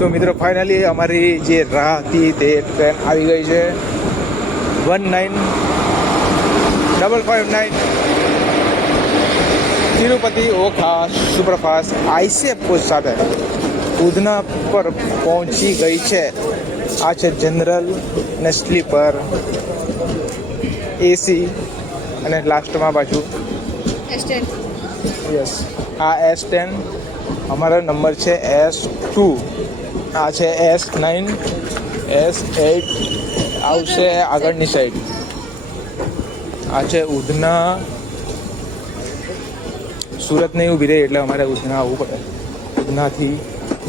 તો મિત્રો ફાઇનલી અમારી જે રાહ હતી તે ટ્રેન આવી ગઈ છે 19559 તિરુપતિ ઓખા સુપરફાસ્ટ આઈસીએફ કોચ સાથે ઉધના પર પહોંચી ગઈ છે. આ છે જનરલ ને સ્લીપર, એસી અને લાસ્ટમાં પાછું યસ આ S10. અમારો નંબર છે S2. આ છે S9, S8 આવશે આગળની સાઈડ. આ છે ઉધના. સુરત નહીં ઊભી રહી એટલે અમારે ઉધના આવવું પડે. ઉધનાથી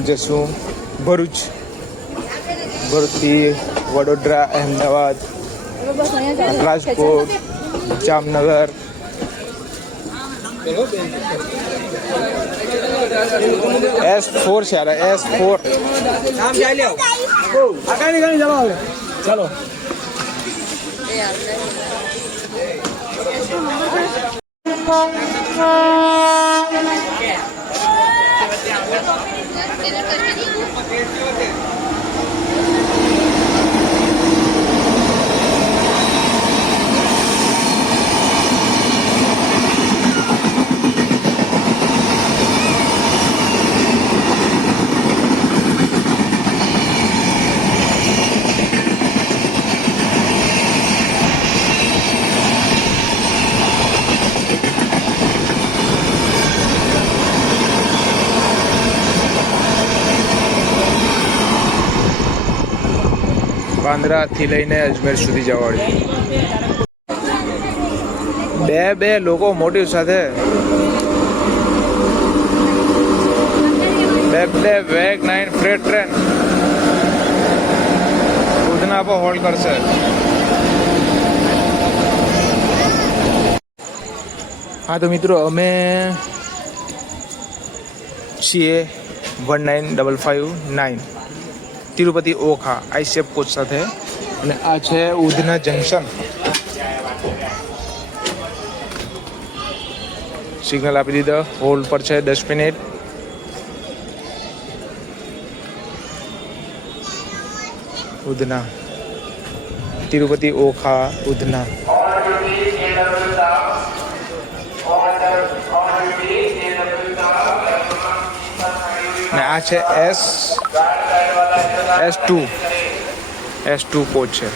જશું ભરૂચ, ભરૂચથી વડોદરા, અહેમદાબાદ, રાજકોટ, જામનગર. S4 છે યાર, S4. ચાલો બાંદ્રાથી લઈને અજમેર સુધી જવાળી બે લોકો મોટિવ સાથે બે વેગ 9 ફ્રેટ ટ્રેન ઉધના પર હોલ્ડ કરશે. હા તો મિત્રો અમે છીએ 19559 તિરુપતિ ઓખા આઈસીએફ કોચ સાથે. અને આ છે ઉધના જંકશન. સિગ્નલ આપી દીધો, હોલ્ડ પર છે 10 મિનિટ. ઉધના, તિરુપતિ ઓખા ઉધના. ને આ છે S2 કોચ છે.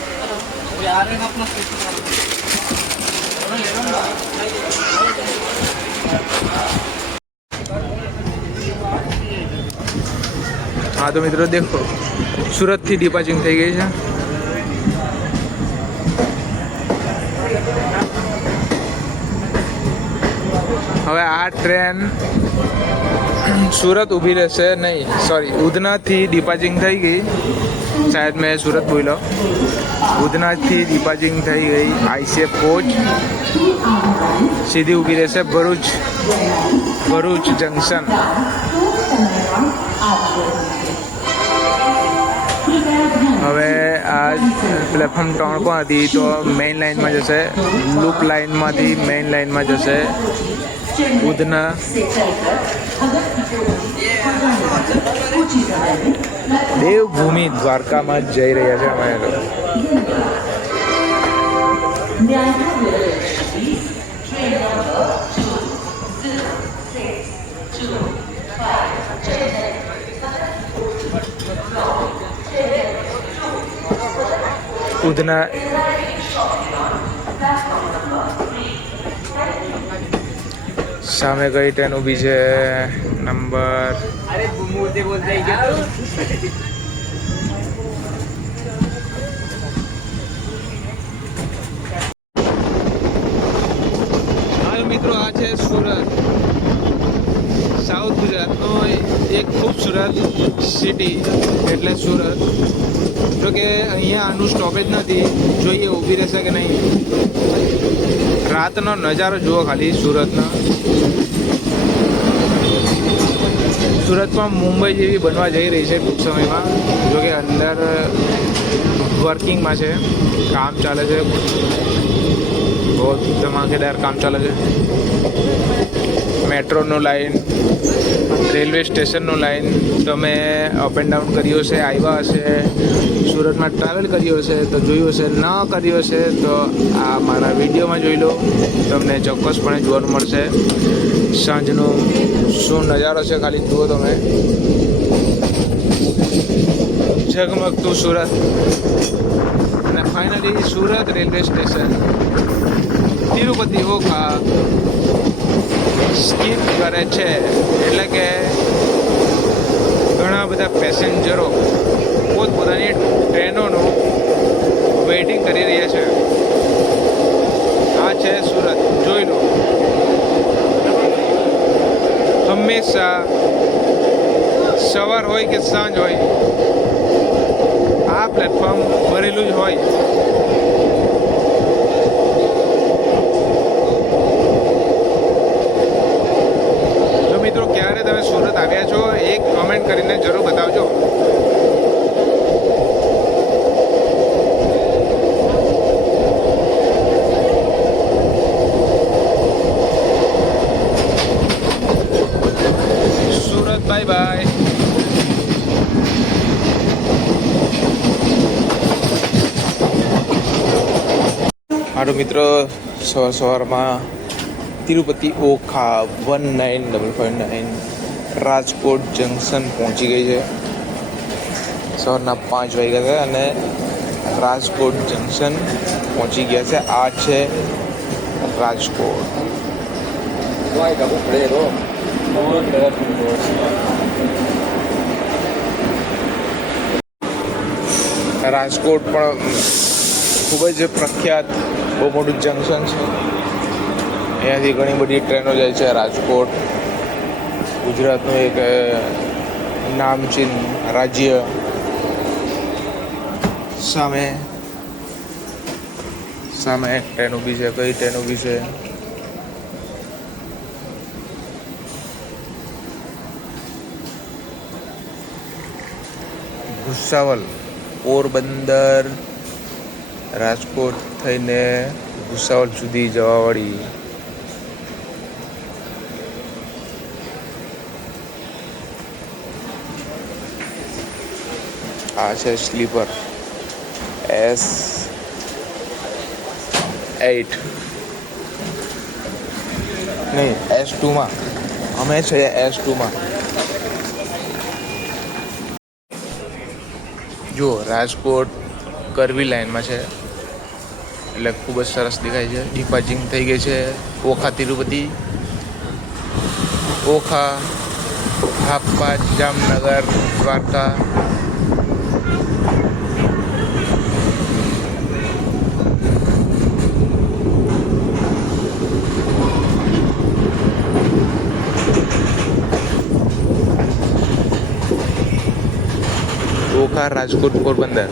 હા તો મિત્રો દેખો સુરતથી ડિપાર્ચિંગ થઈ ગઈ છે. હવે આ ટ્રેન સુરત ઊભી રહેશે નહીં, સોરી ઉધનાથી ડિપાર્ચિંગ થઈ ગઈ. શાયદ મેં સુરત બોલ્યો. ઉધનાથી ડિપાર્ચિંગ થઈ ગઈ આઈસીએફ કોચ સીધી ઊભી રહેશે ભરૂચ જંકશન. હવે આ પ્લેટફોર્મ 3 પણ હતી તો મેઇન લાઇનમાં જશે, લૂપ લાઇનમાંથી મેઇન લાઇનમાં જશે ઉધના. દેવભૂમિ દ્વારકામાં જઈ રહ્યા છે અમે લોકો. ઉધના સામે કઈ ટ્રેન ઊભી છે નંબર મિત્રો. આ છે સુરત, સાઉથ ગુજરાતનો એક ખૂબસૂરત સિટી એટલે સુરત. જો કે અહીંયા આનું સ્ટોપેજ નથી, જોઈએ ઊભી રહેશે કે નહીં. રાતનો નજારો જુઓ ખાલી સુરતનો. સુરતમાં મુંબઈ જેવી બનવા જઈ રહી છે ટૂંક સમયમાં. જો કે અંદર વર્કિંગમાં છે, કામ ચાલે છે, બહુ ધમાકેદાર કામ ચાલે છે. મેટ્રોનો લાઈન રેલવે સ્ટેશનનું લાઈન તમે અપ એન્ડ ડાઉન કર્યું હશે, આવ્યા હશે, સુરતમાં ટ્રાવેલ કર્યું હશે તો જોયું હશે, ન કર્યું હશે તો આ મારા વિડીયોમાં જોઈ લો, તમને ચોક્કસપણે જોવાનું મળશે. સાંજનો શું નજારો છે ખાલી જુઓ તમે. ઝગમગતું સુરત અને finally Surat railway station Tirupati Okha skip કરે છે. એટલે કે ઘણા બધા પેસેન્જરો પોતપોતાની ટ્રેનોનું વેઇટિંગ કરી રહ્યા છે. આ છે સુરત, જોઈ લો. હંમેશા સવાર હોય કે સાંજ હોય આ પ્લેટફોર્મ ભરેલું જ હોય. જો મિત્રો ક્યારે તમે સુરત આવ્યા છો એક કમેન્ટ કરીને જરૂર બતાવજો. Surat bye bye. મારું મિત્રો સવારમાં તિરુપતિ ઓખા 19559 રાજકોટ જંકશન પહોંચી ગઈ છે. સવારના 5 વાગ્યા છે અને રાજકોટ જંકશન પહોંચી ગયા છે. આ છે રાજકોટ. રાજકોટ પણ ખૂબ જ પ્રખ્યાત બહુ મોટું જંકશન છે. અહીંયાથી ઘણી બધી ટ્રેનો જાય છે. રાજકોટ ગુજરાતનું એક નામચીન રાજ્ય. સામે ટ્રેન ઊભી છે. કઈ ટ્રેન ઊભી છે? ભુસાવલ, પોરબંદર, રાજકોટ થઈને ભુસાવલ સુધી જવાવાળી આ છે સ્લીપર S8 નહીં S2માં. અમે છે S2માં. જો રાજકોટ કરવી લાઈનમાં છે એટલે ખૂબ જ સરસ દેખાય છે. ડિપાર્ચિંગ થઈ ગઈ છે ઓખા તિરુપતિ, ઓખા, હાપા, જામનગર, દ્વારકા. ઓખા, રાજકોટ, પોરબંદર.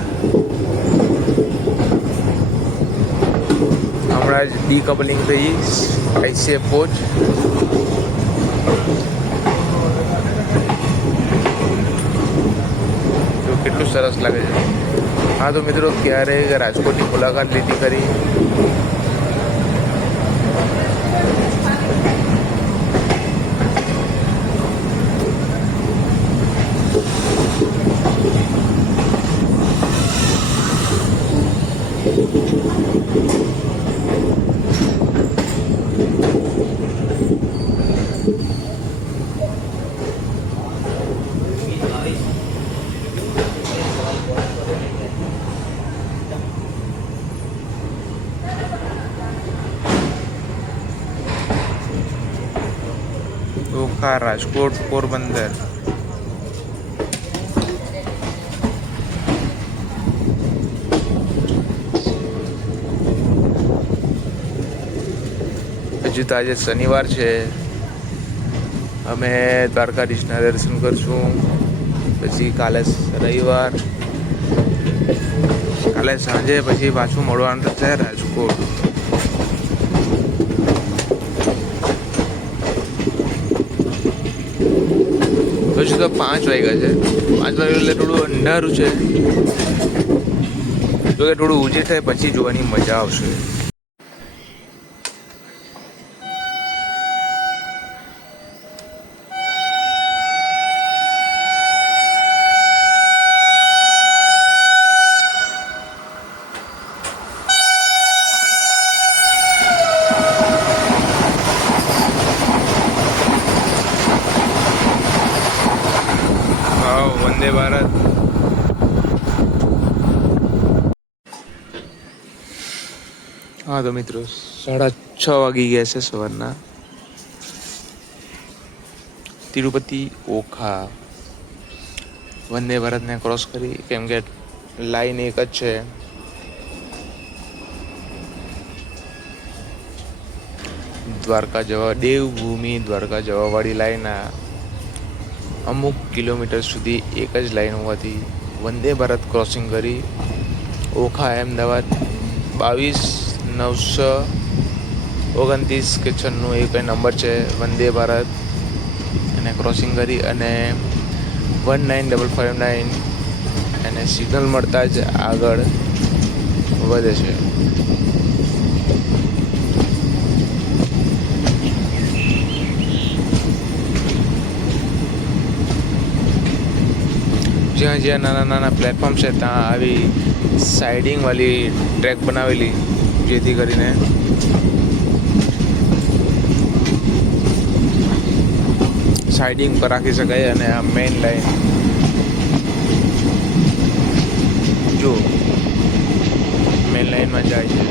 હમણાં જ ડીકપલિંગ થઈ ICF કોચ. જો કેટલું સરસ લાગે છે. હા તો મિત્રો ક્યારેય રાજકોટની મુલાકાત લીધી કરી? ઓખા, રાજકોટ, પોરબંદર. હજુ તો આજે શનિવાર છે. અમે દ્વારકાધીશના દર્શન કરશું. પછી કાલે રવિવાર, કાલે સાંજે પછી પાછું મળવાનું થશે રાજકોટ. હજુ તો 5 વાગ્યા છે. 5 વાગ્યા એટલે થોડું અંધારું છે. જો કે થોડું ઊંચી થાય પછી જોવાની મજા આવશે. હા તો મિત્રો 6:30 વાગી ગયા છે સવારના. તિરુપતિ ઓખા વંદે ભારતને ક્રોસ કરી, કેમ કે લાઈન એક જ છે. દ્વારકા જવા, દેવભૂમિ દ્વારકા જવાવાળી લાઈન અમુક કિલોમીટર સુધી એક જ લાઈન હોવાથી વંદે ભારત ક્રોસિંગ કરી ઓખા અહેમદાબાદ 22-929 કે 96 એ કંઈ નંબર છે વંદે ભારત, એને ક્રોસિંગ કરી અને 19559 એને સિગ્નલ મળતા જ આગળ વધે છે. જ્યાં જ્યાં નાના નાના પ્લેટફોર્મ છે ત્યાં આવી સાઇડિંગવાળી ટ્રેક બનાવેલી, જેથી કરીને સાઇડિંગ પર રાખી શકાય. અને આ મેઇન લાઈન જો મેઇન લાઈનમાં જાય છે.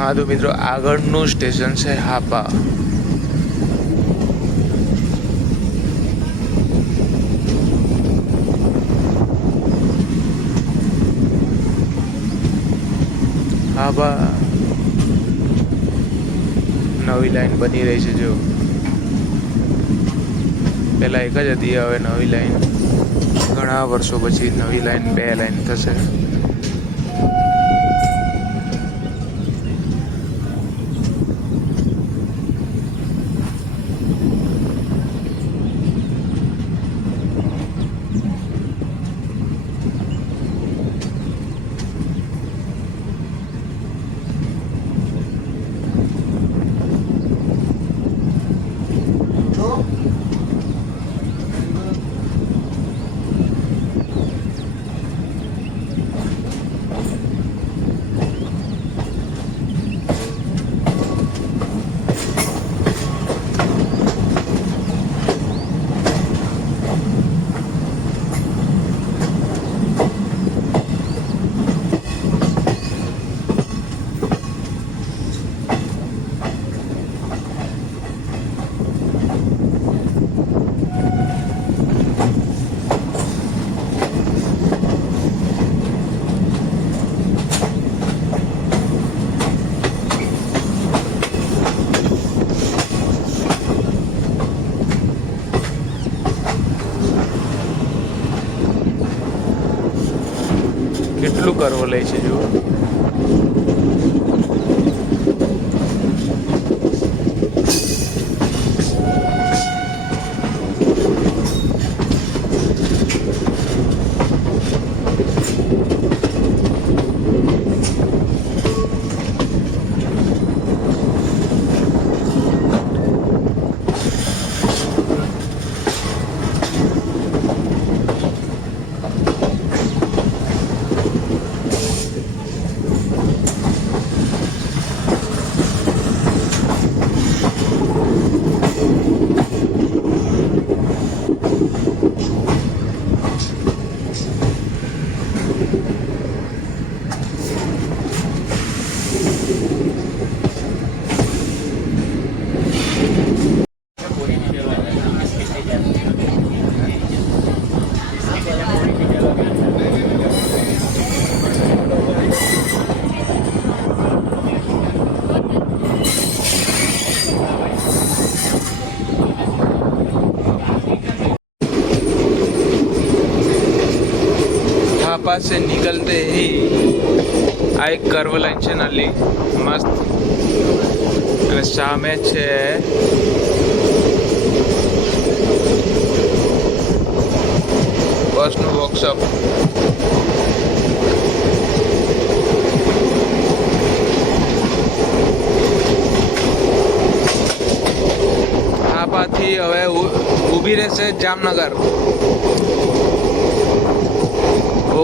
હા તો મિત્રો આગળનું સ્ટેશન છે હાપા. હાપા નવી લાઈન બની રહી છે. જો પહેલાં એક જ હતી, હવે નવી લાઈન ઘણા વર્ષો પછી નવી લાઈન 2 લાઈન થશે. કેટલું કરવો લે છે જુઓ. ढाबा से निकलते ही આ એક કર્વ લાઈન છે નાલી મસ્ત અને સામે છે બસનું વર્કશોપ. ઢાબાથી હવે ઊભી રહેશે જામનગર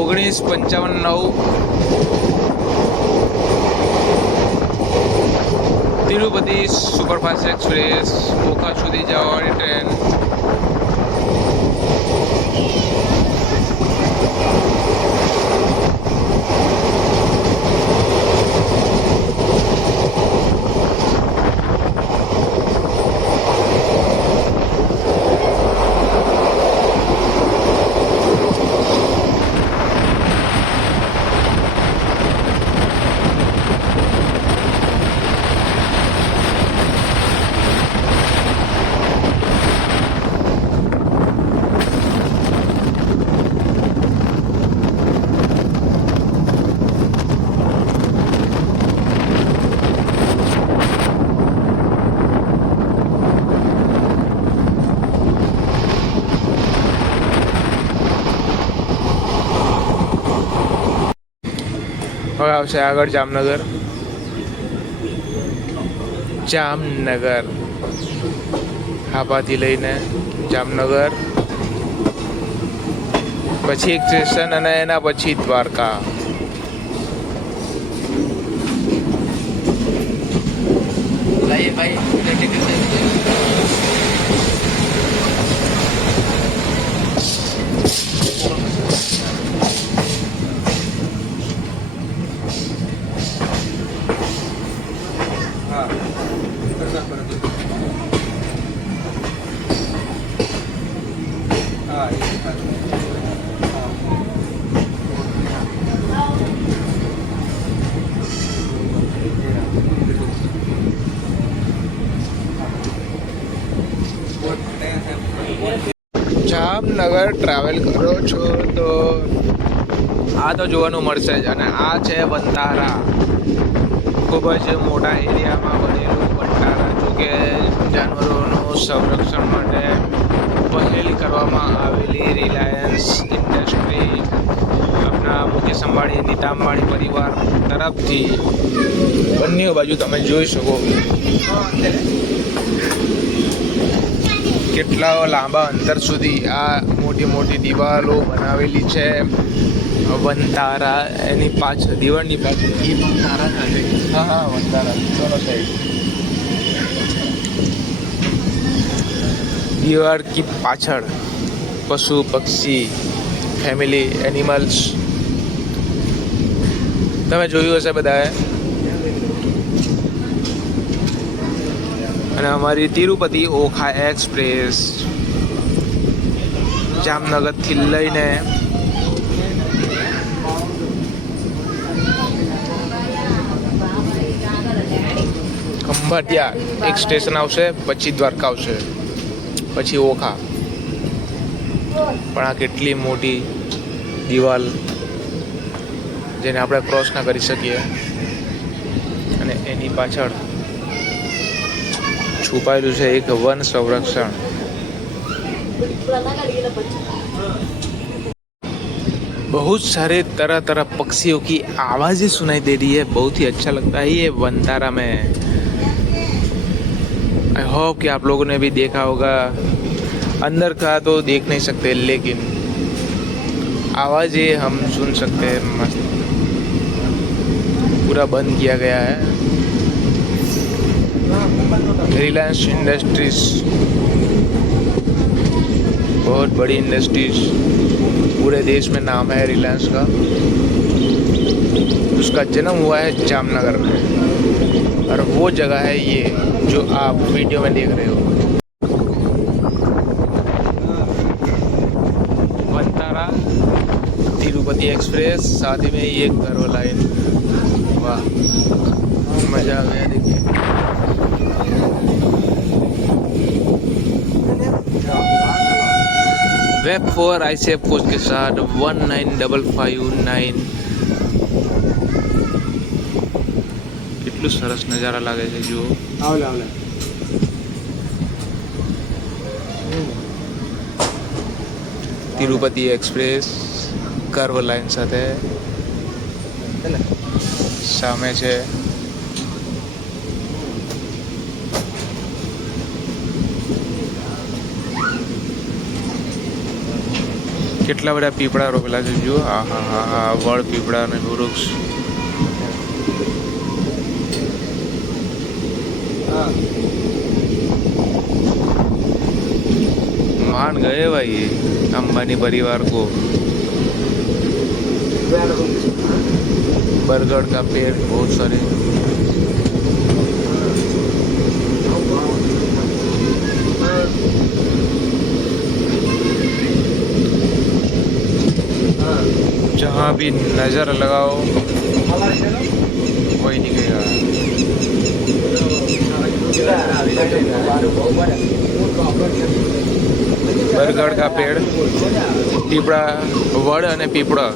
1955 તિરુપતિ સુપરફાસ્ટ એક્સપ્રેસ ઓખા સુધી જવાની ટ્રેન. હવે આવશે આગળ જામનગર. હાપાથી લઈને જામનગર, પછી એક સ્ટેશન અને એના પછી દ્વારકા. જામનગર ટ્રાવેલ કરો છો તો આ તો જોવાનું મળશે જ. અને આ છે વંતારા, ખૂબ જ મોટા એરિયામાં બનેલું વંતારા. જો કે જાનવરોનું સંરક્ષણ માટે પહેલ કરવામાં આવેલી રિલાયન્સ ઇન્ડસ્ટ્રી આપણા મુકેશ અંબાણી, નીતા અંબાણી પરિવાર તરફથી બંને બાજુ તમે જોઈ શકો કેટલા લાંબા અંતર સુધી આ મોટી મોટી દિવાલો બનાવેલી છે. વંતારા એની પાછળ, દિવાળની પાછળ હા વંતારા दोनों साइड દિવાળ કી પાછળ પશુ પક્ષી ફેમિલી એનિમલ્સ તમે જોયું હશે બધાએ. અને અમારી તિરુપતિ ઓખા એક્સપ્રેસ જામનગરથી લઈને ખંભાતિયા એક સ્ટેશન આવશે, પછી દ્વારકા આવશે, પછી ઓખા. પણ આ કેટલી મોટી દિવાલ જેને આપણે ક્રોસ ના કરી શકીએ, અને એની પાછળ છુપાયેલું છે એક વન સંરક્ષણ. बहुत सारे तरह तरह पक्षियों की आवाज़ें सुनाई दे रही है, बहुत ही अच्छा लगता है ये वनतारा में। आई होप कि आप लोगों ने भी देखा होगा। अंदर का तो देख नहीं सकते, लेकिन आवाज़ें हम सुन सकते हैं। मस्त पूरा बंद किया गया है। रिलायंस इंडस्ट्रीज बहुत बड़ी इंडस्ट्रीज, पूरे देश में नाम है रिलायंस का। उसका जन्म हुआ है जामनगर में, और वो जगह है ये जो आप वीडियो में देख रहे हो। वनतारा तिरुपति एक्सप्रेस, साथ ही में ये गर्व लाइन। वाह, मज़ा आ गया। देखिए वेब 4 ICF कोच के साथ 19559। કેટલું સરસ નજારા લાગે છે જુઓ। તિરુપતિ એક્સપ્રેસ કર્વ લાઈન સાથે સામે છે। કેટલા બધા પીપળા રોપેલા છે જુઓ। હા હા હા હા, વડ પીપળા અને વૃક્ષ। मान गए भाई अंबानी परिवार को। बरगद का पेड़ बहुत सारे। जहाँ भी नजर लगाओ कोई नहीं गया। बरगद का पेड़, पीपड़ा, वड અને પીપળા।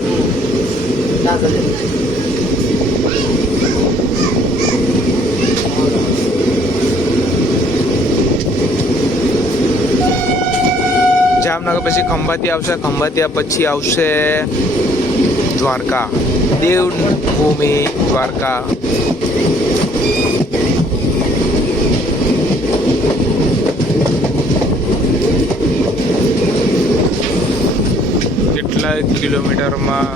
જામનગર પછી ખંભાતી આવશે, ખંભાતી પછી આવશે દ્વારકા, દેવભૂમિ દ્વારકા। કેટલા કિલોમીટરમાં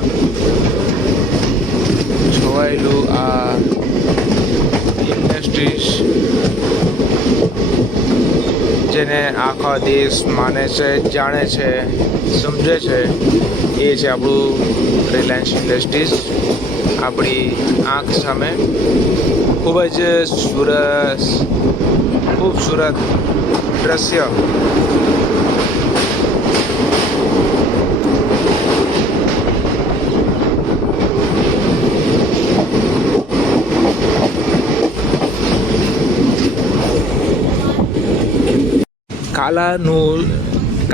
છવાયેલું આ ઇન્ડસ્ટ્રીઝ, જેને આખા દેશ માને છે, જાણે છે, સમજે છે, એ છે આપણું રિલાયન્સ ઇન્ડસ્ટ્રીઝ। આપણી આંખ સામે ખૂબ જ ખૂબસૂરત દ્રશ્ય।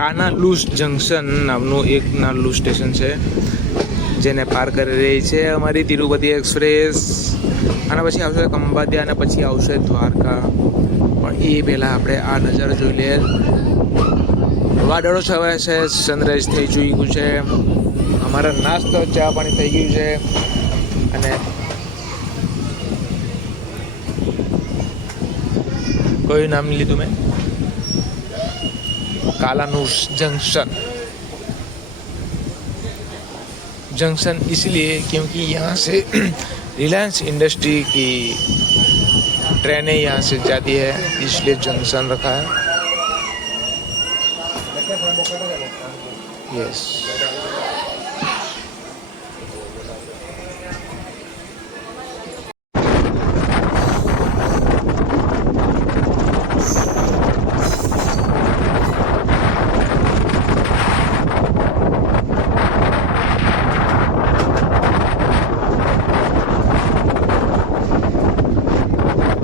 કાનાલુસ જંકશન નામનું એક નાનું સ્ટેશન છે, જેને પાર કરી રહી છે અમારી તિરુપતિ એક્સપ્રેસ। આના પછી આવશે ખંભાતી અને પછી આવશે દ્વારકા। પણ એ પહેલાં આપણે આ નજારો જોઈ લઈએ। વાદળો છવાયા છે, સનરાઈઝ થઈ ચૂક્યું છે, અમારા નાસ્તો ચા પાણી થઈ ગયું છે। અને કયું નામ લીધું મેં? कालानूस जंक्शन इसलिए क्योंकि यहाँ से रिलायंस इंडस्ट्री की ट्रेनें यहाँ से जाती है, इसलिए जंक्शन रखा है। Yes,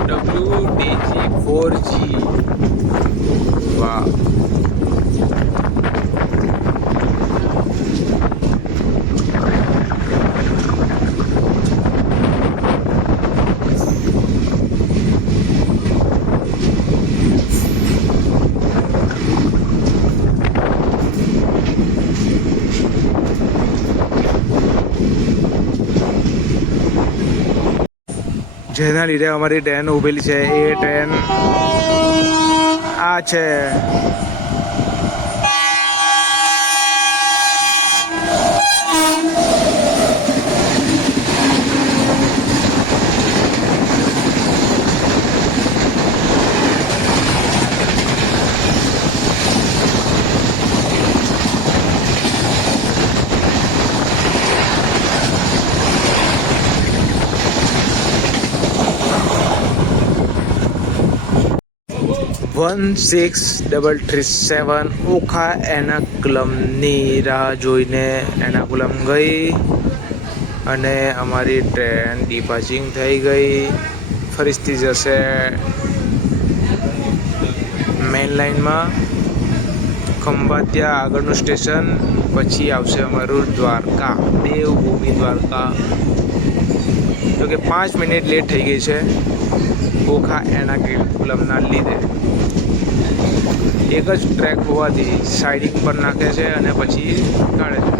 WDG4G। वाह, જેના લીધે અમારી ટ્રેન ઊભેલી છે એ ટ્રેન આ છે. વન 6337 ઓખા એર્નાકુલમની રાહ જોઈને એર્નાકુલમ ગઈ અને અમારી ટ્રેન ડિપાર્ચિંગ થઈ ગઈ. ફરીથી જશે મેઇન લાઇનમાં ખંભાતિયા આગળનું સ્ટેશન, પછી આવશે અમારું દ્વારકા, દેવભૂમિ દ્વારકા. જો કે 5 મિનિટ લેટ થઈ ગઈ છે ઓખા એર્નાકુલમના લીધે. એક જ ટ્રેક હોવાથી સાઇડિંગ પર નાખે છે અને પછી કાઢે છે.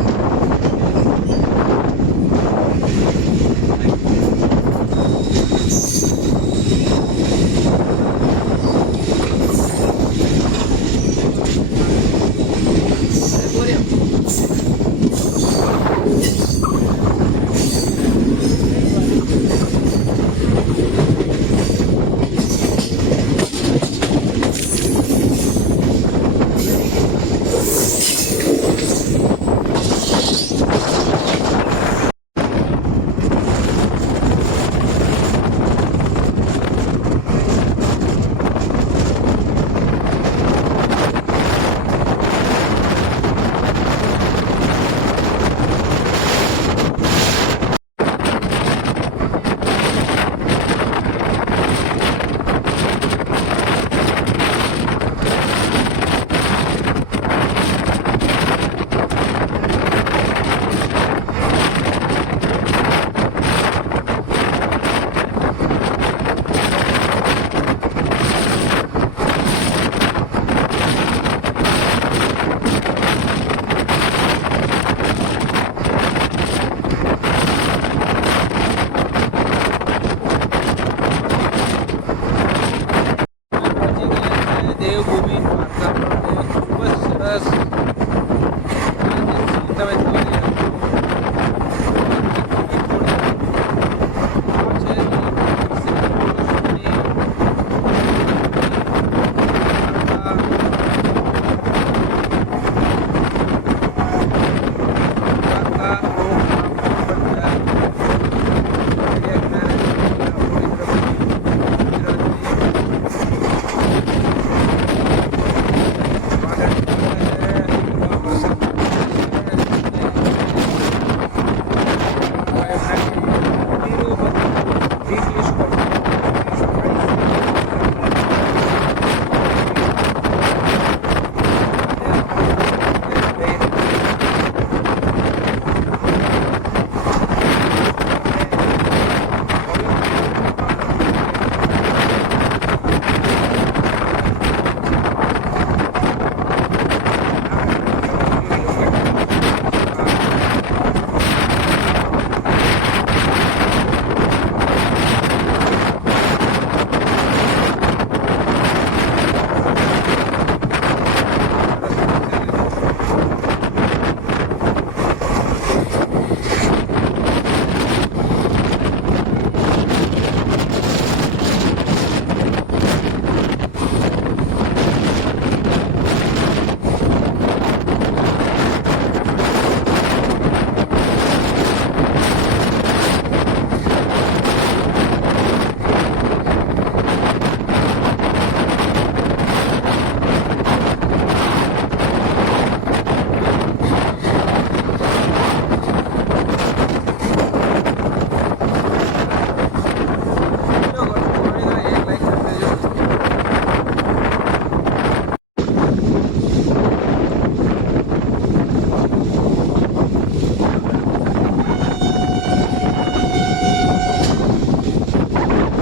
દેવભૂમિ દ્વારકા ખૂબ જ સરસ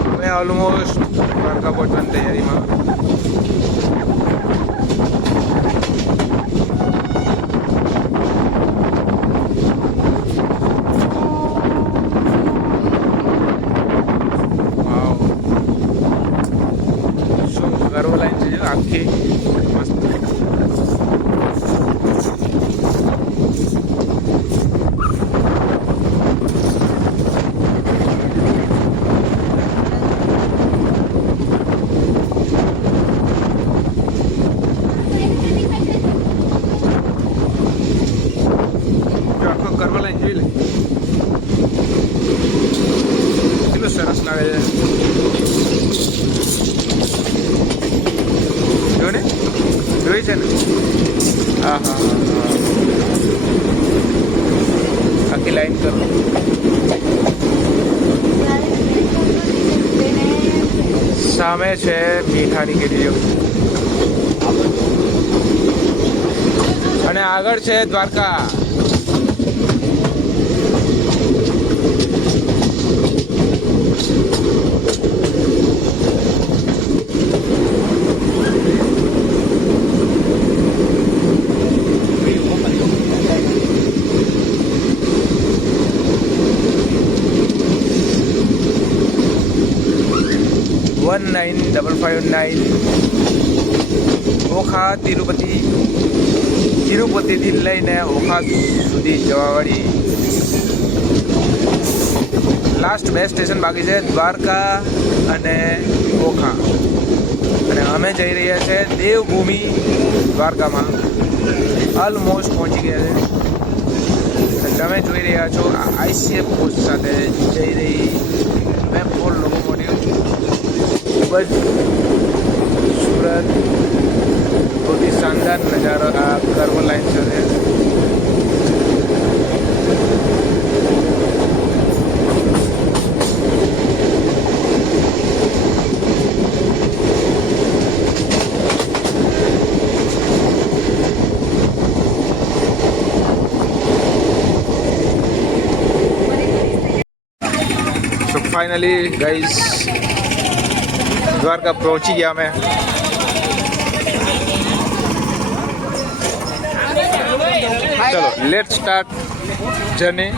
તમે ઓલમોસ્ટ દ્વારકા પહોંચવાની તૈયારીમાં. કરવા લાઈન જોઈ લે, કેટલું સરસ લાગે છે. જો ને, જોઈ છે ને? હા હા હા હા, આખી લાઈન કરો. સામે છે મીઠાની કેરીઓ અને આગળ છે દ્વારકા. વન 9559 ઓખા તિરુપતિથી લઈને ઓખા સુધી જવાવાળી લાસ્ટ 2 સ્ટેશન બાકી છે, દ્વારકા અને ઓખા. અને અમે જઈ રહ્યા છીએ દેવભૂમિ દ્વારકામાં. ઓલમોસ્ટ પહોંચી ગયા છે. તમે જોઈ રહ્યા છો આ ICF પોસ્ટ સાથે જઈ રહી મેપ ફોર લોકોમોટિવ. ખૂબ જ સુરત સૌથી શાનદાર નજારો આ કર્વ લાઈન સાથે. તો ફાઇનલી ગાઈઝ દ્વારકા પહોંચી ગયા અમે. ચલો લેટ સ્ટાર્ટ જર્ની.